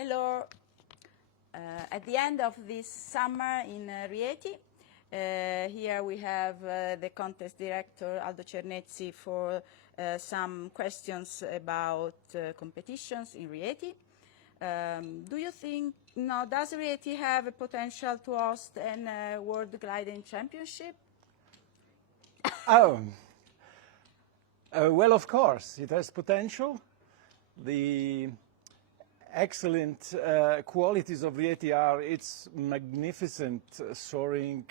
Hello. At the end of this summer in Rieti, here we have the contest director Aldo Cernezzi for some questions about competitions in Rieti. Do you think, does Rieti have a potential to host a World Gliding Championship? Well, of course, it has potential. The excellent qualities of Rieti are its magnificent soaring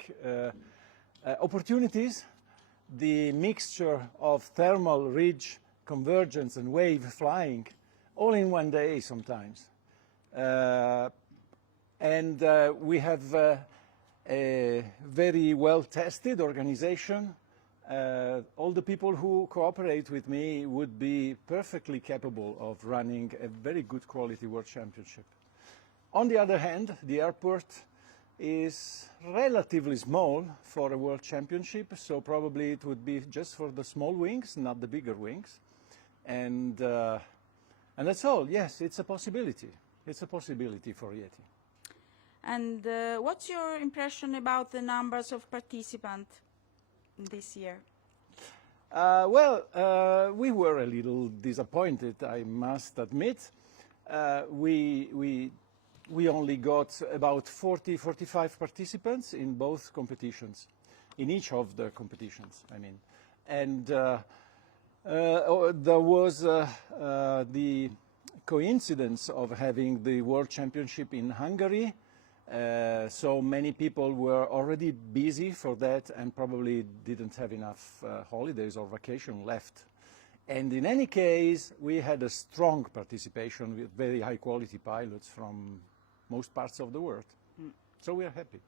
opportunities, the mixture of thermal, ridge, convergence and wave flying, all in one day sometimes. We have a very well-tested organization. All the people who cooperate with me would be perfectly capable of running a very good quality World Championship. On the other hand, the airport is relatively small for a World Championship, so probably it would be just for the small wings, not the bigger wings. And that's all. Yes, it's a possibility. It's a possibility for Rieti. And what's your impression about the numbers of participants this year? We were a little disappointed, I must admit. We only got about 40-45 participants in both competitions, in each of the competitions, I mean. And there was the coincidence of having the World Championship in Hungary. So many people were already busy for that and probably didn't have enough holidays or vacation left. And in any case, we had a strong participation with very high quality pilots from most parts of the world. So we are happy.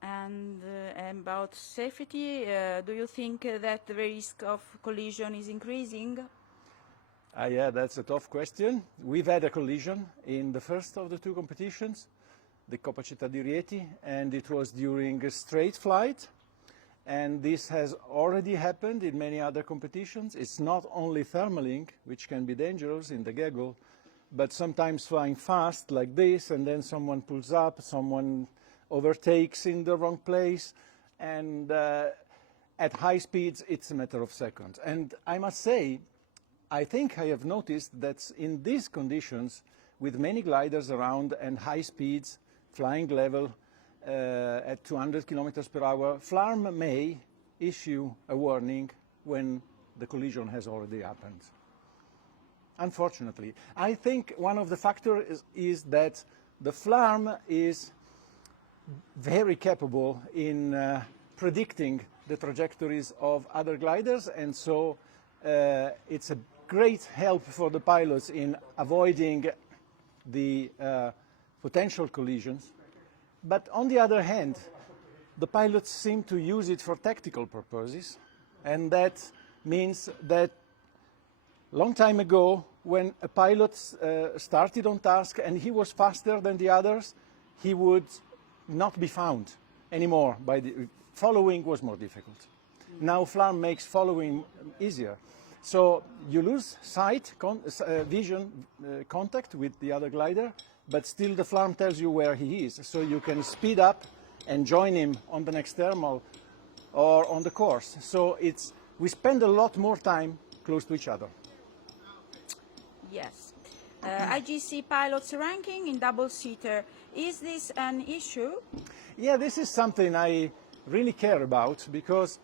And about safety, do you think that the risk of collision is increasing? Yeah, that's a tough question. We've had a collision in the first of the two competitions, the Coppa Città di Rieti, and it was during a straight flight. And this has already happened in many other competitions. It's not only thermaling, which can be dangerous in the gaggle, but sometimes flying fast like this, and then someone pulls up, someone overtakes in the wrong place, and at high speeds, it's a matter of seconds. And I must say, I think I have noticed that in these conditions, with many gliders around and high speeds, flying level at 200 kilometers per hour, FLARM may issue a warning when the collision has already happened. Unfortunately, I think one of the factors is that the FLARM is very capable in predicting the trajectories of other gliders, and so it's a great help for the pilots in avoiding the potential collisions. But on the other hand, the pilots seem to use it for tactical purposes, and that means that long time ago, when a pilot started on task and he was faster than the others, he would not be found anymore. Following was more difficult. Now FLARM makes following easier. So you lose sight, vision, contact with the other glider, but still the FLARM tells you where he is. So you can speed up and join him on the next thermal or on the course. So we spend a lot more time close to each other. Yes. IGC pilots ranking in double-seater, is this an issue? Yeah, this is something I really care about, because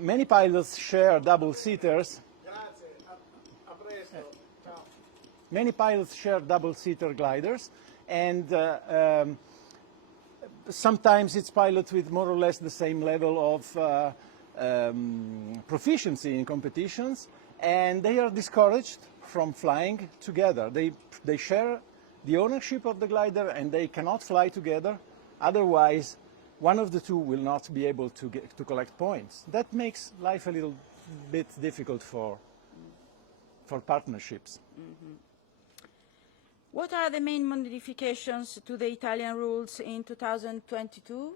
many pilots share double-seaters. Many pilots share double-seater gliders, and sometimes it's pilots with more or less the same level of proficiency in competitions, and they are discouraged from flying together. They share the ownership of the glider, and they cannot fly together. Otherwise, one of the two will not be able to collect points. That makes life a little bit difficult for partnerships. Mm-hmm. What are the main modifications to the Italian rules in 2022?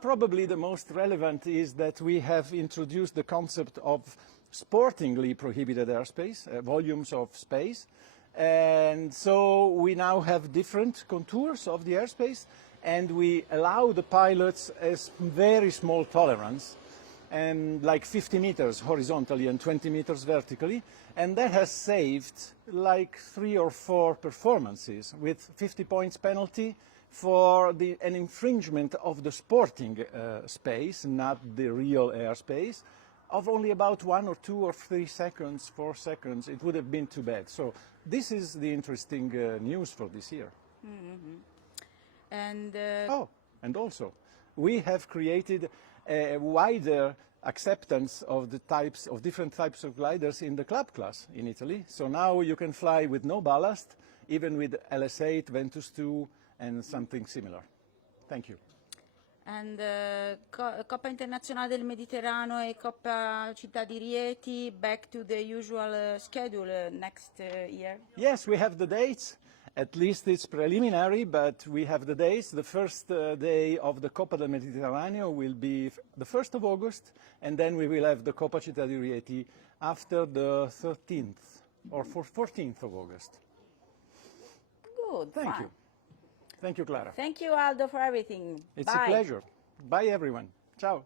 Probably the most relevant is that we have introduced the concept of sportingly prohibited airspace, volumes of space, And so we now have different contours of the airspace, and we allow the pilots a very small tolerance, and like 50 meters horizontally and 20 meters vertically, and that has saved like 3 or 4 performances with 50 points penalty for an infringement of the sporting space, not the real airspace, of only about 1 or 2 or 3 seconds, 4 seconds. It would have been too bad. So this is the interesting news for this year. Mm-hmm. And and also, we have created a wider acceptance of the types of different types of gliders in the club class in Italy. So now you can fly with no ballast, even with LS8, Ventus 2, and something similar. Thank you. And Coppa Internazionale del Mediterraneo e Coppa Città di Rieti back to the usual schedule next year? Yes, we have the dates. At least it's preliminary, but we have the dates. The first day of the Coppa del Mediterraneo will be the 1st of August, and then we will have the Coppa Città di Rieti after the 13th or 14th of August. Good. Thank fine. you. Thank you, Clara. Thank you, Aldo, for everything. It's Bye. a pleasure. Bye, everyone. Ciao.